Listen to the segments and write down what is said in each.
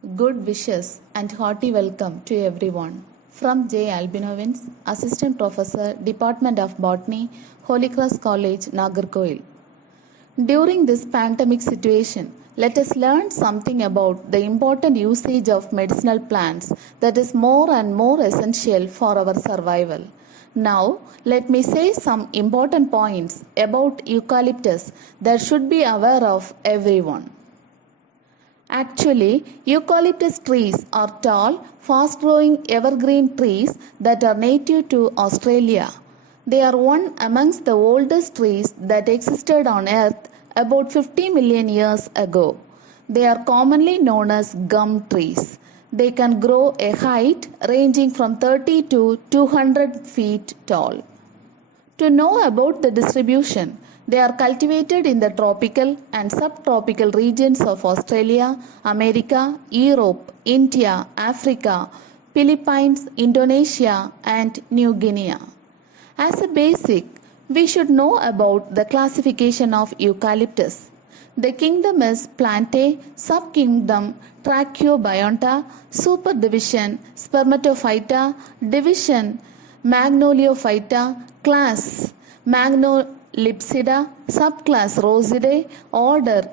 Good wishes and hearty welcome to everyone. From J. Albinovins, Assistant Professor, Department of Botany, Holy Cross College, Nagarkoil. During this pandemic situation, let us learn something about the important usage of medicinal plants that is more and more essential for our survival. Now, let me say some important points about eucalyptus that should be aware of everyone. Actually, eucalyptus trees are tall, fast growing evergreen trees that are native to Australia. They are one amongst the oldest trees that existed on Earth about 50 million years ago. They are commonly known as gum trees. They can grow a height ranging from 30 to 200 feet tall. To know about the distribution, they are cultivated in the tropical and subtropical regions of Australia, America, Europe, India, Africa, Philippines, Indonesia, and New Guinea. As a basic, we should know about the classification of eucalyptus. The kingdom is Plantae, subkingdom Tracheobionta, superdivision Spermatophyta, division Magnoliophyta, class Magnolypsida, subclass Rosidae, order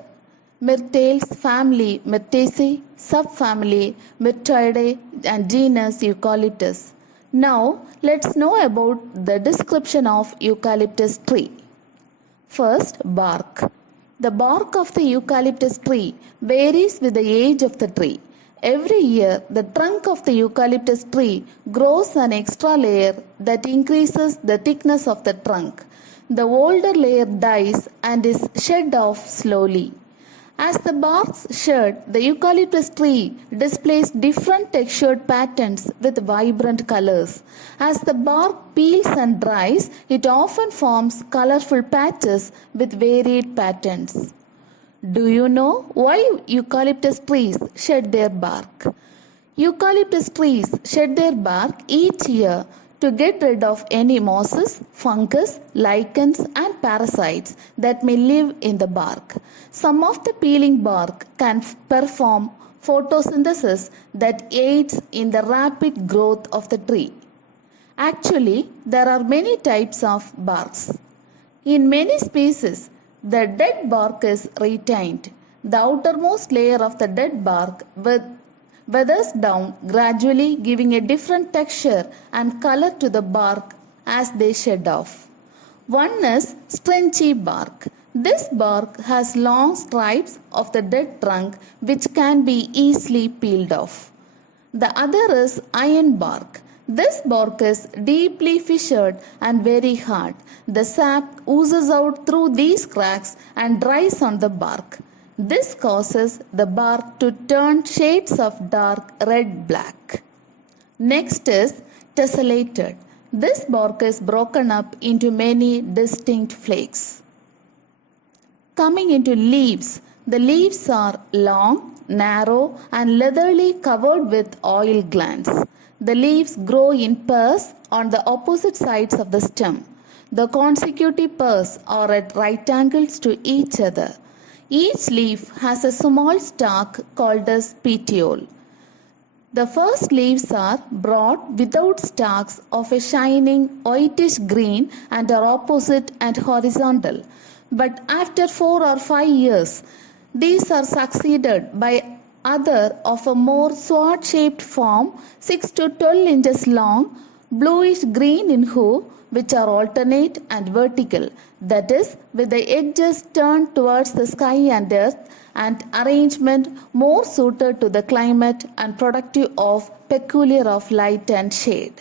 Myrtales, family Myrtaceae, subfamily Myrtoidae, and genus Eucalyptus. Now, let's know about the description of eucalyptus tree. First, bark. The bark of the eucalyptus tree varies with the age of the tree. Every year, the trunk of the eucalyptus tree grows an extra layer that increases the thickness of the trunk. The older layer dies and is shed off slowly. As the barks shed, the eucalyptus tree displays different textured patterns with vibrant colors. As the bark peels and dries, it often forms colorful patches with varied patterns. Do you know why eucalyptus trees shed their bark? Eucalyptus trees shed their bark each year to get rid of any mosses, fungus, lichens, and parasites that may live in the bark. Some of the peeling bark can perform photosynthesis that aids in the rapid growth of the tree. Actually, there are many types of barks. In many species, the dead bark is retained. The outermost layer of the dead bark weathers down gradually, giving a different texture and color to the bark as they shed off. One is stretchy bark. This bark has long stripes of the dead trunk which can be easily peeled off. The other is iron bark. This bark is deeply fissured and very hard. The sap oozes out through these cracks and dries on the bark. This causes the bark to turn shades of dark red-black. Next is tessellated. This bark is broken up into many distinct flakes. Coming into leaves, the leaves are long, narrow, and leathery covered with oil glands. The leaves grow in pairs on the opposite sides of the stem. The consecutive pairs are at right angles to each other. Each leaf has a small stalk called as petiole. The first leaves are broad without stalks of a shining whitish green and are opposite and horizontal. But after 4 or 5 years, these are succeeded by other of a more sword-shaped form, 6 to 12 inches long, bluish green in hue, which are alternate and vertical, that is, with the edges turned towards the sky and earth, and arrangement more suited to the climate and productive of peculiar of light and shade.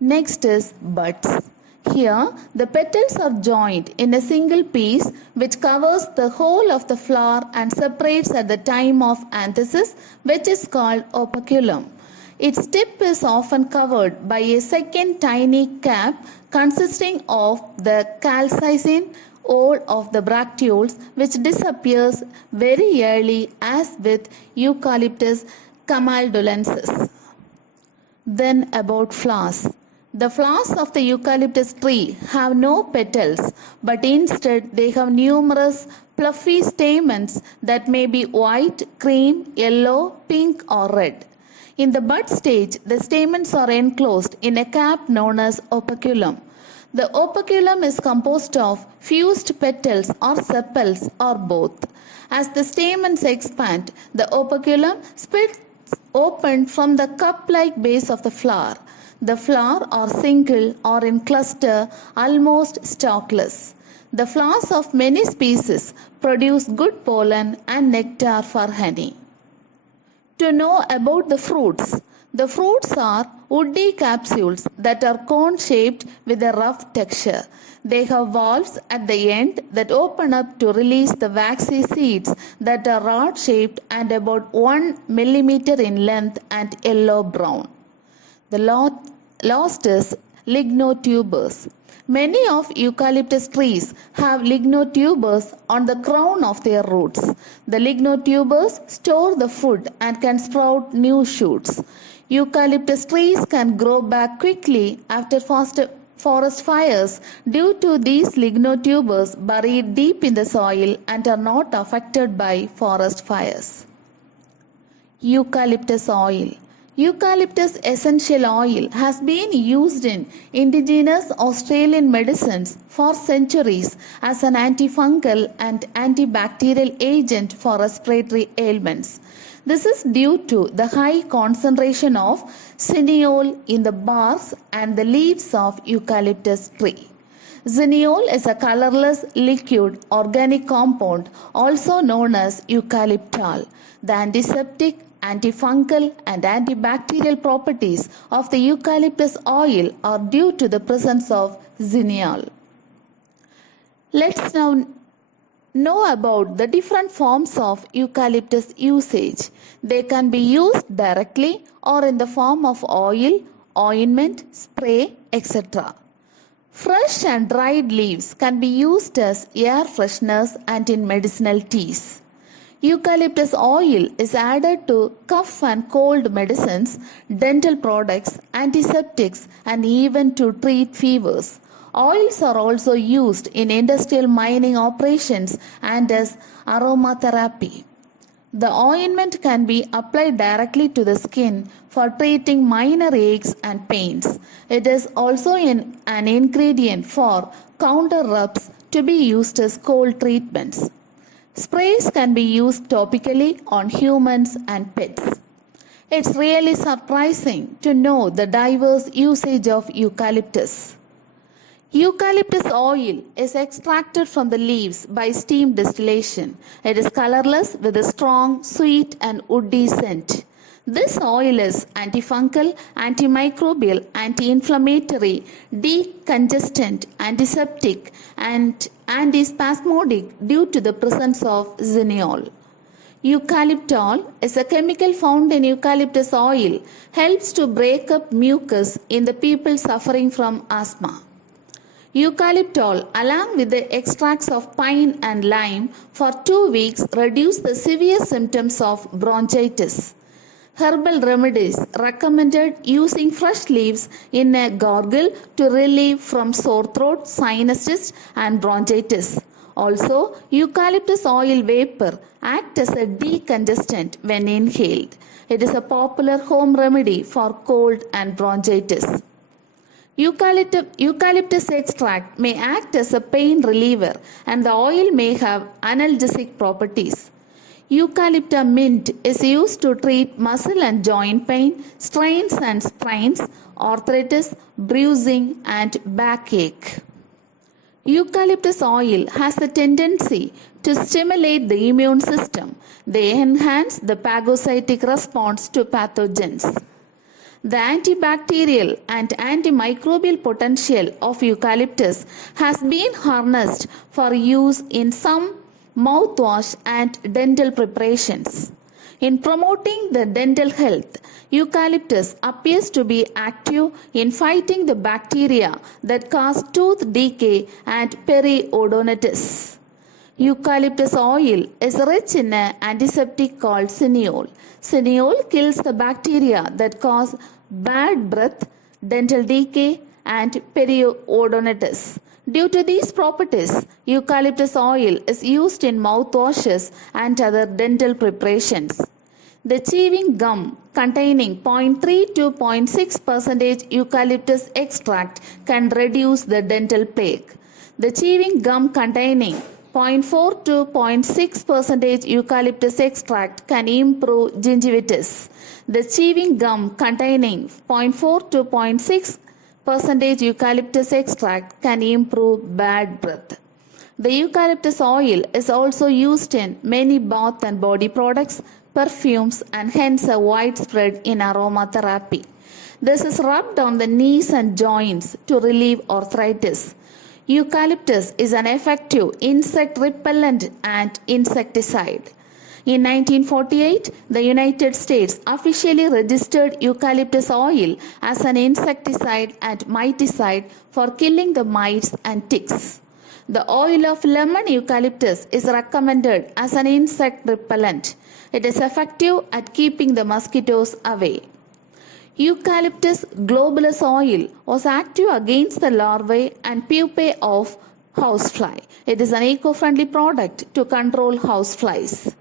Next is buds. Here, the petals are joined in a single piece which covers the whole of the flower and separates at the time of anthesis, which is called operculum. Its tip is often covered by a second tiny cap consisting of the calcicene ore of the bracteoles, which disappears very early as with Eucalyptus camaldulensis. Then about flowers. The flowers of the eucalyptus tree have no petals, but instead they have numerous fluffy stamens that may be white, cream, yellow, pink, or red. In the bud stage, the stamens are enclosed in a cap known as operculum. The operculum is composed of fused petals or sepals or both. As the stamens expand, the operculum splits open from the cup-like base of the flower. The flower are single or in cluster, almost stalkless. The flowers of many species produce good pollen and nectar for honey. To know about the fruits are woody capsules that are cone-shaped with a rough texture. They have valves at the end that open up to release the waxy seeds that are rod-shaped and about 1 millimeter in length and yellow-brown. The last is lignotubers. Many of eucalyptus trees have lignotubers on the crown of their roots. The lignotubers store the food and can sprout new shoots. Eucalyptus trees can grow back quickly after forest fires due to these lignotubers buried deep in the soil and are not affected by forest fires. Eucalyptus oil. Eucalyptus essential oil has been used in indigenous Australian medicines for centuries as an antifungal and antibacterial agent for respiratory ailments. This is due to the high concentration of cineole in the barks and the leaves of eucalyptus tree. Cineole is a colorless liquid organic compound also known as eucalyptol. The antiseptic, antifungal and antibacterial properties of the eucalyptus oil are due to the presence of cineole. Let's now know about the different forms of eucalyptus usage. They can be used directly or in the form of oil, ointment, spray, etc. Fresh and dried leaves can be used as air fresheners and in medicinal teas. Eucalyptus oil is added to cough and cold medicines, dental products, antiseptics, and even to treat fevers. Oils are also used in industrial mining operations and as aromatherapy. The ointment can be applied directly to the skin for treating minor aches and pains. It is also an ingredient for counter rubs to be used as cold treatments. Sprays can be used topically on humans and pets. It's really surprising to know the diverse usage of eucalyptus. Eucalyptus oil is extracted from the leaves by steam distillation. It is colorless with a strong, sweet and woody scent. This oil is antifungal, antimicrobial, anti-inflammatory, decongestant, antiseptic and antispasmodic due to the presence of cineole. Eucalyptol is a chemical found in eucalyptus oil, helps to break up mucus in the people suffering from asthma. Eucalyptol along with the extracts of pine and lime for 2 weeks reduce the severe symptoms of bronchitis. Herbal remedies recommended using fresh leaves in a gargle to relieve from sore throat, sinuses and bronchitis. Also, eucalyptus oil vapor acts as a decongestant when inhaled. It is a popular home remedy for cold and bronchitis. Eucalyptus extract may act as a pain reliever and the oil may have analgesic properties. Eucalyptus mint is used to treat muscle and joint pain, strains and sprains, arthritis, bruising and backache. Eucalyptus oil has a tendency to stimulate the immune system. They enhance the phagocytic response to pathogens. The antibacterial and antimicrobial potential of eucalyptus has been harnessed for use in some mouthwash and dental preparations. In promoting the dental health, eucalyptus appears to be active in fighting the bacteria that cause tooth decay and periodontitis. Eucalyptus oil is rich in an antiseptic called cineole. Cineole kills the bacteria that cause bad breath, dental decay, and periodontitis. Due to these properties, eucalyptus oil is used in mouthwashes and other dental preparations. The chewing gum containing 0.3 to 0.6% eucalyptus extract can reduce the dental plaque. The chewing gum containing 0.4 to 0.6% eucalyptus extract can improve gingivitis. The chewing gum containing 0.4 to 0.6% eucalyptus extract can improve bad breath. The eucalyptus oil is also used in many bath and body products, perfumes, and hence are widespread in aromatherapy. This is rubbed on the knees and joints to relieve arthritis. Eucalyptus is an effective insect repellent and insecticide. In 1948, the United States officially registered eucalyptus oil as an insecticide and miticide for killing the mites and ticks. The oil of lemon eucalyptus is recommended as an insect repellent. It is effective at keeping the mosquitoes away. Eucalyptus globulus oil was active against the larvae and pupae of housefly. It is an eco-friendly product to control houseflies.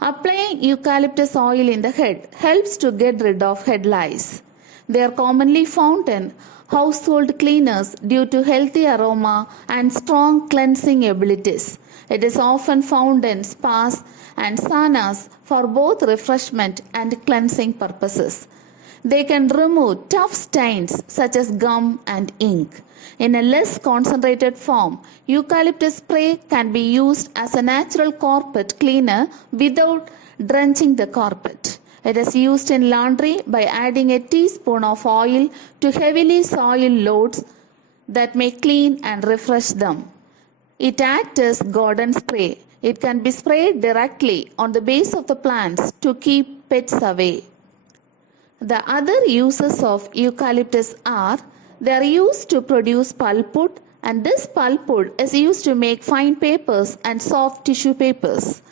Applying eucalyptus oil in the head helps to get rid of head lice. They are commonly found in household cleaners due to healthy aroma and strong cleansing abilities. It is often found in spas and saunas for both refreshment and cleansing purposes. They can remove tough stains such as gum and ink. In a less concentrated form, eucalyptus spray can be used as a natural carpet cleaner without drenching the carpet. It is used in laundry by adding a teaspoon of oil to heavily soiled loads that may clean and refresh them. It acts as garden spray. It can be sprayed directly on the base of the plants to keep pests away. The other uses of eucalyptus are they are used to produce pulpwood, and this pulpwood is used to make fine papers and soft tissue papers.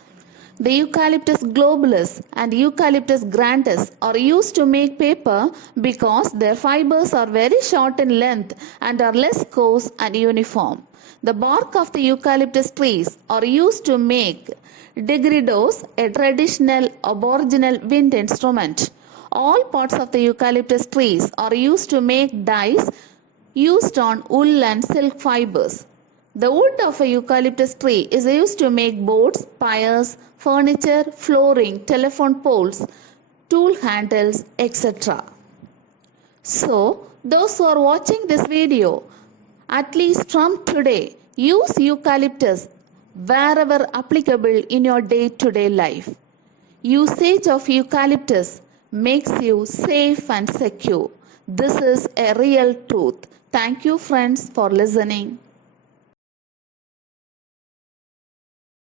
The Eucalyptus globulus and Eucalyptus grandis are used to make paper because their fibers are very short in length and are less coarse and uniform. The bark of the eucalyptus trees are used to make digridos, a traditional aboriginal wind instrument. All parts of the eucalyptus trees are used to make dyes used on wool and silk fibers. The wood of a eucalyptus tree is used to make boards, piers, furniture, flooring, telephone poles, tool handles, etc. So, those who are watching this video, at least from today, use eucalyptus wherever applicable in your day-to-day life. Usage of eucalyptus makes you safe and secure. This is a real truth. Thank you friends for listening.